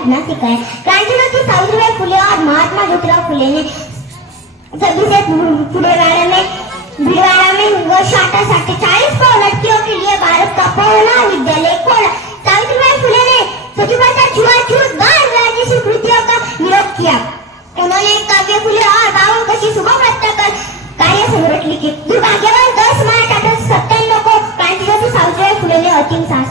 लिखना सिखाया। क्रांतिज्योति सावित्रीबाई फुले और महात्मा ज्योतिराव फुले ने 26 भीलवाड़ा में वर्ष 1847 को लड़कियों के लिए भारत का पहला विद्यालय खोला। सावित्रीबाई फुले ने सतीप्रथा, छुआछूत, बाल विवाह जैसी कृतियों का विरोध किया। उन्होंने काव्य फुले और 52 कशी शुभ पत्र कर कार्य संग्रह लिखे। दुर्भाग्यवान 10 मार्च 1897 को क्रांतिज्योति सावित्रीबाई फुले ने अंतिम सांस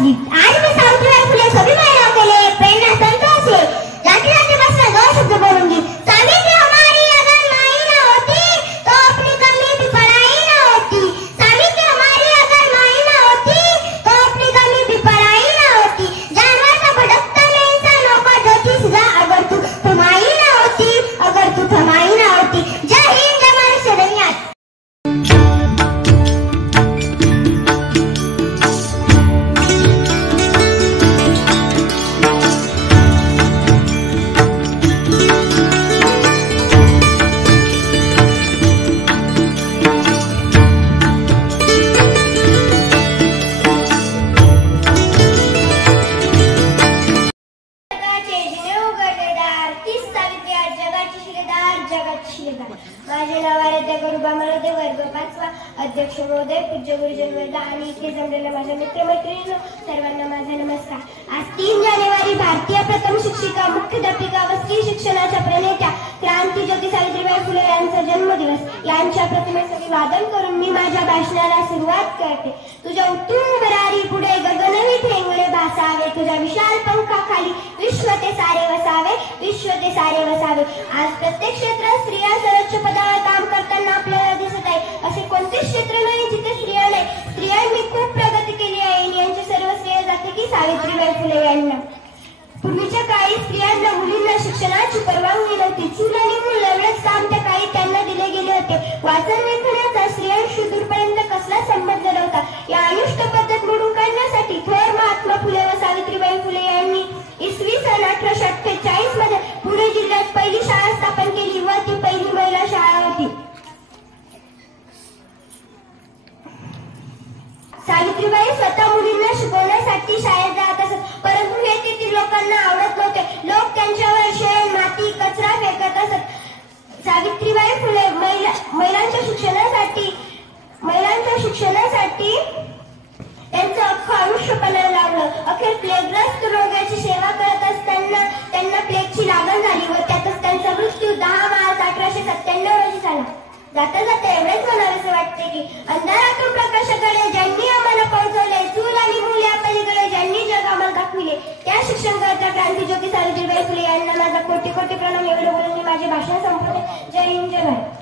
ली। आज मैं सावित्रीबाई फुले सभी महिलाओं के लिए प्रेरणा संतोष है। जाते जाते बस मैं 2 शब्द बोलूंगी। सावित्री हमारी अगर माई न होती तो अपनी कमी भी पढ़ाई न होती। सावित्री हमारी अगर माई न होती तो अपनी कमी भी पढ़ाई न होती। जानवर सा भटकता मैं इंसान होकर ज्योति सजा अगर तू थमाई न होती, अगर तू थमाई न होती। जय हिंद, जय महाराष्ट्र, धन्यवाद। माझे नाव आराध्या गरुबा महोदय, वर्ग 5वा, अध्यक्ष महोदय, पूज्य गुरुजन वर्ग आणि इथे जमलेल्या माझ्या मित्रमैत्रिणींनो, सर्वांना माझा नमस्कार। आज 3 जानेवारी भारतीय प्रथम शिक्षिका, मुख्याध्यापिका व स्त्री शिक्षणाच्या प्रणेत्या क्रांतिज्योती सावित्रीबाई फुले यांचा जन्मदिवस। यांच्या प्रतिमेचे अभिवादन करून मी माझ्या भाषणाला सुरुवात करते। तुझ्या उत्तुंग भरारी पुढे गगनही ठेंगणे भासावे, तुझ्या विशाल पंखाखाली विश्व ते सारे वसावे, विश्व ते सारे वसावे। आज प्रत्येक क्षेत्रात स्त्रिया सर्वोच्च पदावर काम करताना आपल्याला दिसत आहे। असे कोणतेच क्षेत्र नाही जिथे स्त्रिया नाही। स्त्रियांनी खूप प्रगती केली आहे। यांचे सर्व श्रेय जाते की सावित्रीबाई फुले यांना। पूर्वीच्या काळी स्त्रियांना, मुलींना शिक्षणाची परवानगी नव्हती। चूल आणि मूल एवढेच काम त्या काळी त्यांना दिले गेले होते। वाचन लेखनाचा स्त्रियांशी दूरपर्यंत कसला संबंध नव्हता। या अनिष्ट पद्धत मोडून काढण्यासाठी थोर महात्मा फुले व सावित्रीबाई फुले यांनी इसवी सन 1848 मध्ये पुणे जिल्ह्यात पहिली शाळा स्थापन केली व ती पहिली महिला शाळा होती। सावित्रीबाई स्वतः मुलींना शिकवण्यासाठी शाळेत जात असत, परंतु हे तेथील लोकांना आवडत नव्हते। लोक त्यांच्यावर शेण, माती, कचरा फेकत असत। सावित्रीबाई फुले महिलांच्या शिक्षणासाठी त्यांचं अख्खं आयुष्य पणाला लावलं। अखेर प्लेगग्रस्त रोगाची सेवा करत असताना त्यांना प्लेगची लागण झाली व त्यातच त्यांचा मृत्यू 10 मार्च 1897 रोजी झाला। जाता जाता एवढेच म्हणावेसे वाटते की अंधारातून प्रकाशाकडे ज्यांनी आम्हाला पोहोचवले, चूल आणि मूल या पलीकडे ज्यांनी जग आम्हाला दाखविले, त्या शिक्षणकर्त्या क्रांतिज्योती सावित्रीबाई फुले यांना माझा कोटी कोटी प्रणाम। एवढं बोलून मी माझे भाषण संपवते। जय हिंद, जय भारत।